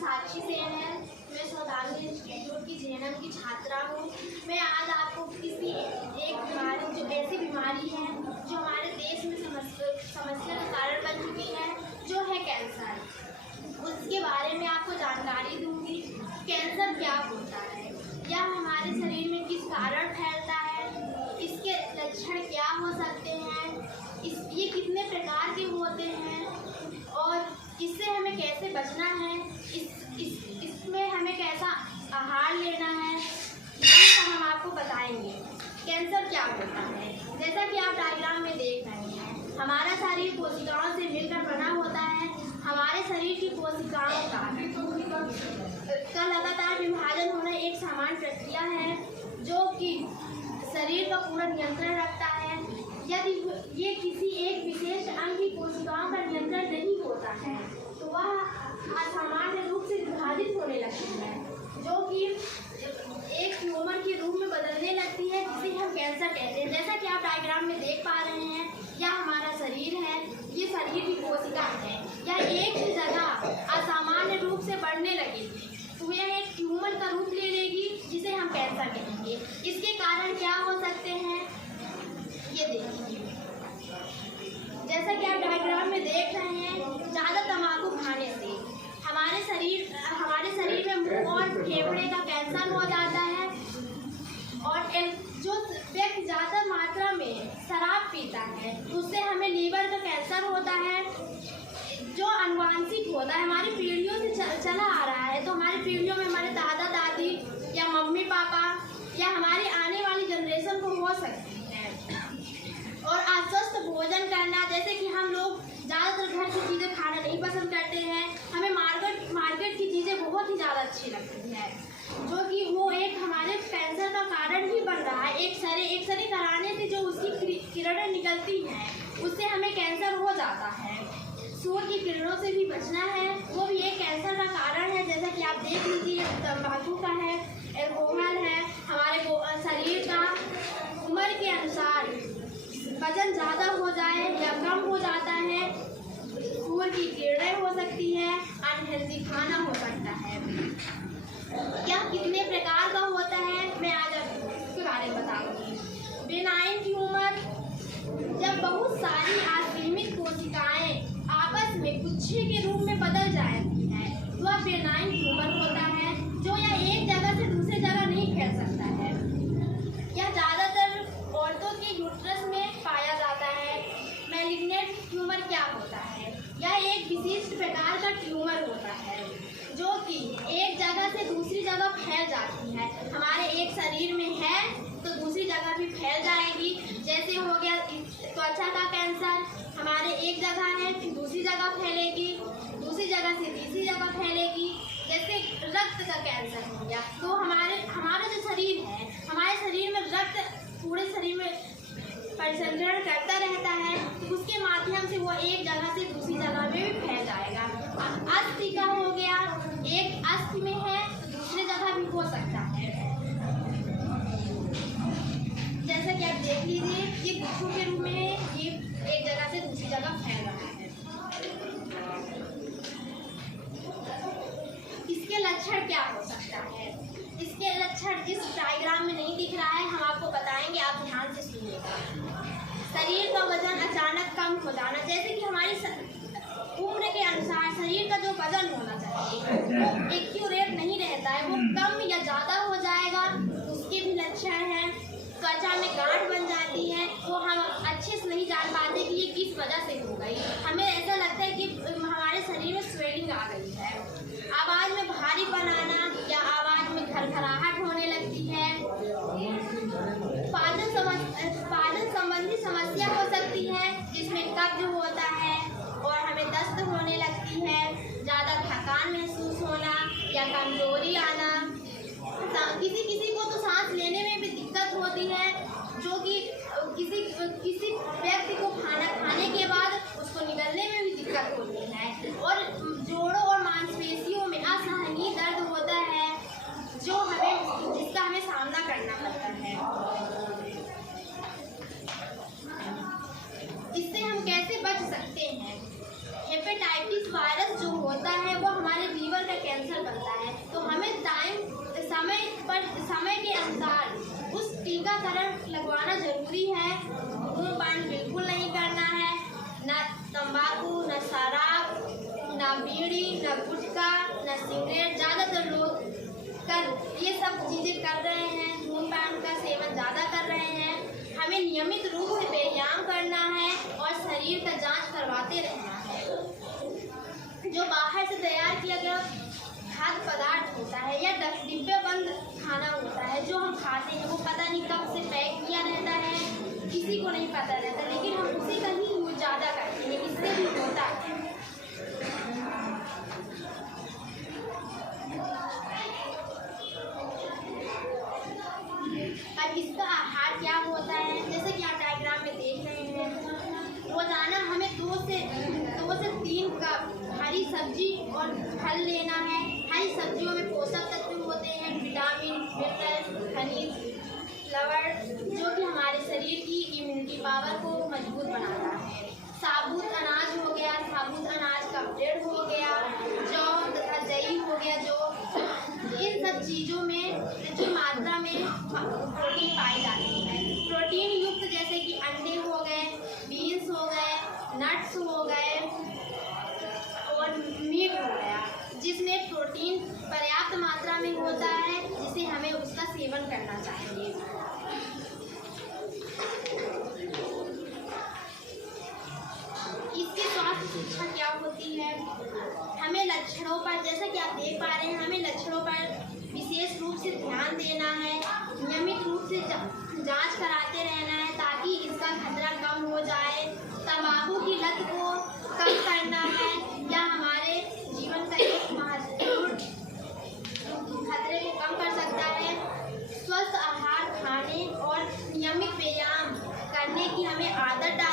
साक्षी सेन है। मैं श्रद्धांजलि इंस्टीट्यूट की जेएनएम की छात्रा हूँ। मैं आज आपको किसी एक बीमारी, जो ऐसी बीमारी है जो हमारे देश में समस्या का कारण बन चुकी है, जो है कैंसर, उसके बारे में आपको जानकारी दूंगी। कैंसर क्या होता है, यह हमारे शरीर में किस कारण फैलता है, इसके लक्षण क्या हो सकते हैं, ये कितने प्रकार के होते हैं और इससे हमें कैसे बचना है, इसमें हमें कैसा आहार लेना है, ये सब हम आपको बताएंगे। कैंसर क्या होता है, जैसा कि आप डायग्राम में देख रहे हैं, हमारा शरीर कोशिकाओं से मिलकर बना होता है। हमारे शरीर की कोशिकाओं का लगातार विभाजन होना एक सामान्य प्रक्रिया है जो कि शरीर का पूरा नियंत्रण रखता है। यदि ये किसी एक विशेष अंग की कोशिकाओं का नियंत्रण नहीं होता है तो वह असामान्य रूप से विभाजित होने लगती है, जो कि एक ट्यूमर के रूप में बदलने लगती है, जिसे हम कैंसर कहते हैं। जैसा कि आप डायग्राम में देख पा रहे हैं, यह हमारा शरीर है, ये शरीर की कोशिका है। यह एक ही जगह असामान्य रूप से बढ़ने लगेगी तो यह एक ट्यूमर का रूप ले लेगी, जिसे हम कैंसर कहेंगे। इसके कारण क्या हो सकते हैं, ये देखिए, जैसा कि आप डायग्राम में देख रहे हैं, ज़्यादा तंबाकू खाने से हमारे शरीर में मुंह और फेफड़े का कैंसर हो जाता है। और जो व्यक्ति ज़्यादा मात्रा में शराब पीता है उससे हमें लीवर का कैंसर होता है, जो आनुवांशिक होता है, हमारी पीढ़ियों से चला आ रहा है। तो हमारी पीढ़ियों में हमारे दादा दादी या मम्मी पापा या हमारी आने वाली जनरेशन को हो सकती है। और अस्वस्थ भोजन करना, जैसे कि हम लोग ज़्यादातर घर की चीज़ें खाना नहीं पसंद करते हैं, हमें मार्केट की चीज़ें बहुत ही ज़्यादा अच्छी लगती है, जो कि वो एक हमारे कैंसर का कारण ही बन रहा है। एक्सरे कराने से जो उसकी किरणें निकलती हैं उससे हमें कैंसर हो जाता है। सूर्य की किरणों से भी बचना है, वो भी एक कैंसर का कारण है। जैसा कि आप देख लीजिए, तंबाकू का है, एल्कोहल है। हमारे शरीर का उम्र के अनुसार वजन ज़्यादा हो जाए या कम हो जाता है, सूर्य की किरणें हो सकती है, अनहेल्दी खाना हो सकता है। क्या कितने प्रकार का होता है, मैं आज इसके बारे में बताऊंगी। बेनाइन ट्यूमर, जब बहुत सारी असीमित कोशिकाएं आपस में गुच्छे के रूप में बदल जाती है, वह बेनाइन ट्यूमर होता है, जो यह एक जगह से दूसरी जगह नहीं फैल सकता है। यह ज़्यादातर औरतों के यूट्रस में पाया जाता है। मैलिग्नेंट ट्यूमर क्या होता है, यह एक विशिष्ट प्रकार का ट्यूमर होता है जो कि एक जगह से दूसरी जगह फैल जाती है। हमारे एक शरीर में है तो दूसरी जगह भी फैल जाएगी। जैसे हो गया त्वचा का कैंसर, हमारे एक जगह है फिर दूसरी जगह फैलेगी, दूसरी जगह से तीसरी जगह फैलेगी। जैसे रक्त का कैंसर हो गया, तो हमारा जो शरीर है, हमारे शरीर में रक्त पूरे शरीर में परिसंचरण करता रहता है, तो उसके माध्यम से वो एक जगह से दूसरी जगह में भी फैल जाएगा। अस्थि का हो गया, एक अस्थि में है तो दूसरी जगह भी हो सकता है। जैसा कि आप देख लीजिए, ये गुच्छों के रूप में है, ये एक जगह से दूसरी जगह फैल रहा है। इसके लक्षण क्या हो सकता है, इसके लक्षण इस डायग्राम में नहीं दिख रहा है, हम आपको बताएंगे, आप ध्यान से सुनिएगा। शरीर का वजन अचानक कम हो जाना, जैसे कि हमारी उम्र के अनुसार शरीर का जो वजन होना चाहिए वो एक्यूरेट नहीं रहता है, वो कम या ज़्यादा हो जाएगा, उसके भी लक्षण हैं। त्वचा में गांठ बन जाती है, वो हम अच्छे से नहीं जान पाते कि ये किस वजह से हो गई। हमें ऐसा लगता है कि हमारे शरीर में स्वेलिंग आ गई है। आवाज़ में भारीपन आना या आवाज़ में खरखराहट होने लगती है। पाचन संबंधी समस्या हो सकती है, जिसमें कब्ज होता है और हमें दस्त होने लगती है। ज़्यादा थकान महसूस होना या कमजोरी आना। किसी को तो सांस लेने में भी दिक्कत होती है, जो कि किसी व्यक्ति को खाना खाने के बाद उसको निगलने में भी दिक्कत होती है। और जोड़ों और मांसपेशियों में असहनीय दर्द होता है, जिसका हमें सामना करना पड़ता है। इससे हम कैसे बच सकते हैं? हेपेटाइटिस वायरस जो होता है वो हमारे लीवर का कैंसर कैंसर बनता है। तो हमें समय के अनुसार उस टीकाकरण लगवाना जरूरी है। धूम्रपान बिल्कुल नहीं करना है, न तंबाकू, न शराब, न बीड़ी, न गुटखा, न सिगरेट। ज़्यादातर लोग ये सब चीज़ें कर रहे हैं, धूम्रपान का सेवन ज़्यादा कर रहे हैं। हमें नियमित रूप से व्यायाम करना है और शरीर का जांच करवाते रहना है। जो बाहर से तैयार किया गया खाद्य पदार्थ होता है या डिब्बे बंद खाना होता है जो हम खाते हैं, वो पता नहीं कब से पैक किया रहता है, किसी को नहीं पता रहता, लेकिन हम उसी का ही यूज ज़्यादा करते हैं। इससे भी होता है। अब इसका आहार क्या होता है, जैसे कि आप डायग्राम में देख रहे हैं। रोजाना हमें 2 से 3 कप हरी सब्जी और फल लेना है। हरी सब्जियों में पोषक तत्व होते हैं, विटामिन, मिनरल, खनिज, लवण, जो कि हमारे शरीर की इम्यूनिटी पावर को मजबूत बनाता है। साबुत अनाज हो गया, साबुत अनाज का ब्रेड हो गया, जौ तथा दही हो गया, जो इन सब चीज़ों में प्रचुर मात्रा में प्रोटीन पाई जाती है। प्रोटीन युक्त जैसे कि अंडे हो गए, बीन्स हो गए, नट्स हो गए और मीट हो गया, जिसमें प्रोटीन पर्याप्त मात्रा में होता है, जिसे हमें उसका सेवन करना चाहिए। इसकी स्वास्थ्य शिक्षा क्या होती है? हमें लक्षणों पर, जैसा कि आप देख पा रहे हैं, हमें लक्षणों पर विशेष रूप से ध्यान देना है। नियमित रूप से जांच कराते रहना है ताकि इसका खतरा कम हो जाए। तंबाकू की लत को कम करना है, या हमारे जीवन का एक महत्वपूर्ण खतरे को कम कर सकता है। स्वस्थ आहार खाने और नियमित व्यायाम करने की हमें आदत